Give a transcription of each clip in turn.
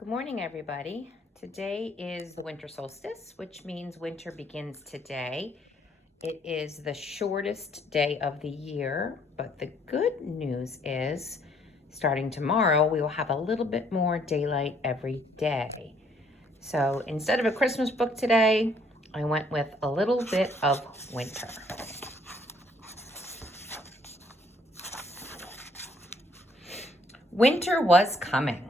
Good morning, everybody. Today is the winter solstice, which means winter begins today. It is the shortest day of the year, but the good news is starting tomorrow, we will have a little bit more daylight every day. So instead of a Christmas book today, I went with a little bit of winter. Winter was coming.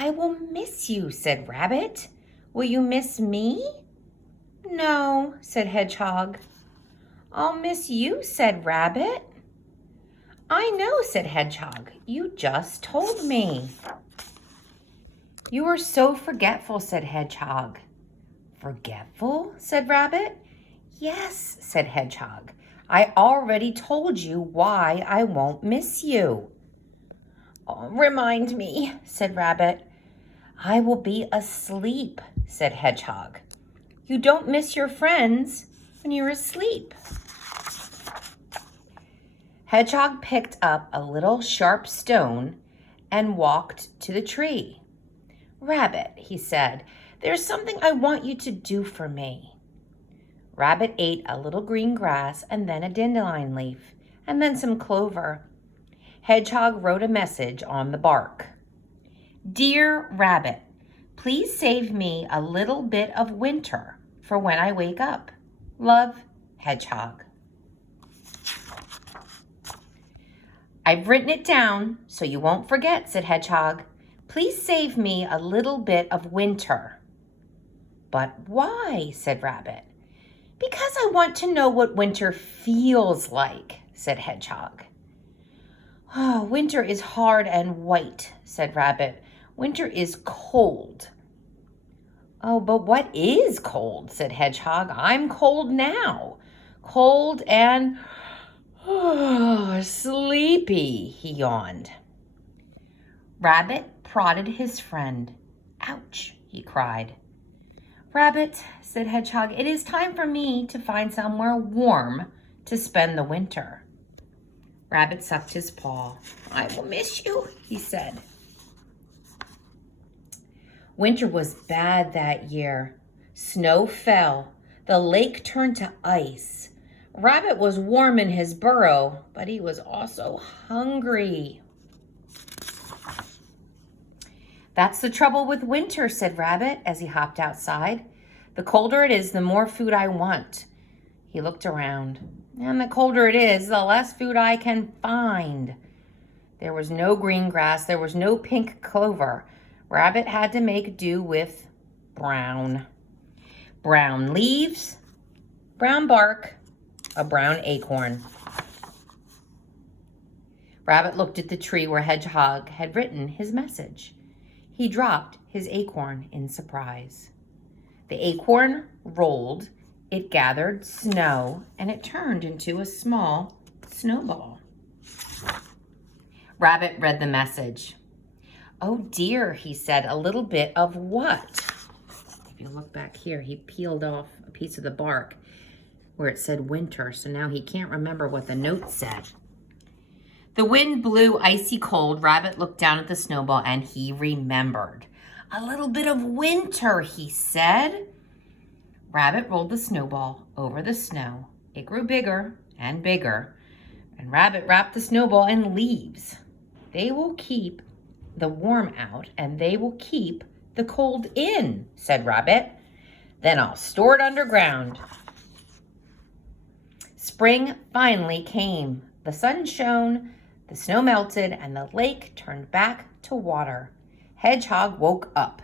"I will miss you," said Rabbit. "Will you miss me?" "No," said Hedgehog. "I'll miss you," said Rabbit. "I know," said Hedgehog. "You just told me." "You are so forgetful," said Hedgehog. "Forgetful?" said Rabbit. "Yes," said Hedgehog. "I already told you why I won't miss you." "Oh, remind me," said Rabbit. "I will be asleep," said Hedgehog. "You don't miss your friends when you're asleep." Hedgehog picked up a little sharp stone and walked to the tree. "Rabbit," he said, "there's something I want you to do for me." Rabbit ate a little green grass and then a dandelion leaf and then some clover. Hedgehog wrote a message on the bark. "Dear Rabbit, please save me a little bit of winter for when I wake up. Love, Hedgehog." "I've written it down so you won't forget," said Hedgehog. "Please save me a little bit of winter." "But why?" said Rabbit. "Because I want to know what winter feels like," said Hedgehog. "Oh, winter is hard and white," said Rabbit. "Winter is cold." "Oh, but what is cold?" said Hedgehog. "I'm cold now. Cold and sleepy," he yawned. Rabbit prodded his friend. "Ouch," he cried. "Rabbit," said Hedgehog, "it is time for me to find somewhere warm to spend the winter." Rabbit sucked his paw. "I will miss you," he said. Winter was bad that year. Snow fell. The lake turned to ice. Rabbit was warm in his burrow, but he was also hungry. "That's the trouble with winter," said Rabbit as he hopped outside. "The colder it is, the more food I want." He looked around. "And the colder it is, the less food I can find." There was no green grass. There was no pink clover. Rabbit had to make do with brown. Brown leaves, brown bark, a brown acorn. Rabbit looked at the tree where Hedgehog had written his message. He dropped his acorn in surprise. The acorn rolled, it gathered snow, and it turned into a small snowball. Rabbit read the message. "Oh dear," he said, "a little bit of what?" If you look back here, he peeled off a piece of the bark where it said winter, so now he can't remember what the note said. The wind blew icy cold. Rabbit looked down at the snowball and he remembered. "A little bit of winter," he said. Rabbit rolled the snowball over the snow. It grew bigger and bigger, and Rabbit wrapped the snowball in leaves. "They will keep the warm out and they will keep the cold in," said Rabbit. "Then I'll store it underground." Spring finally came. The sun shone, the snow melted, and the lake turned back to water. Hedgehog woke up.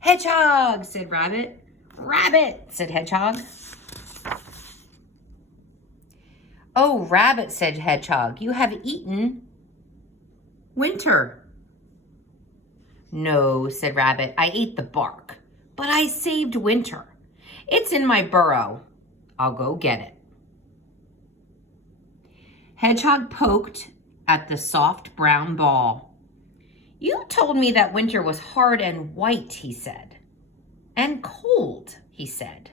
"Hedgehog," said Rabbit. "Rabbit," said Hedgehog. "Oh, Rabbit," said Hedgehog, "you have eaten winter." "No," said Rabbit, "I ate the bark, but I saved winter. It's in my burrow. I'll go get it." Hedgehog poked at the soft brown ball. "You told me that winter was hard and white," he said. "And cold," he said.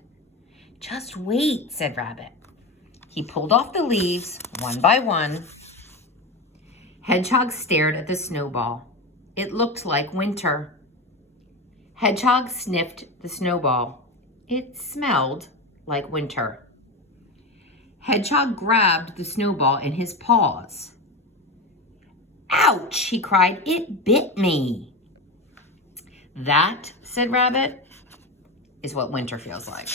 "Just wait," said Rabbit. He pulled off the leaves one by one. Hedgehog stared at the snowball. It looked like winter. Hedgehog sniffed the snowball. It smelled like winter. Hedgehog grabbed the snowball in his paws. Ouch, he cried, it bit me. That, said Rabbit, is what winter feels like.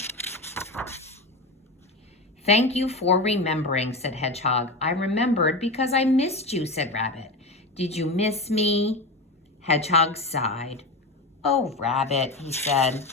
Thank you for remembering, said Hedgehog. I remembered because I missed you, said Rabbit. Did you miss me? Hedgehog sighed. Oh, Rabbit, he said.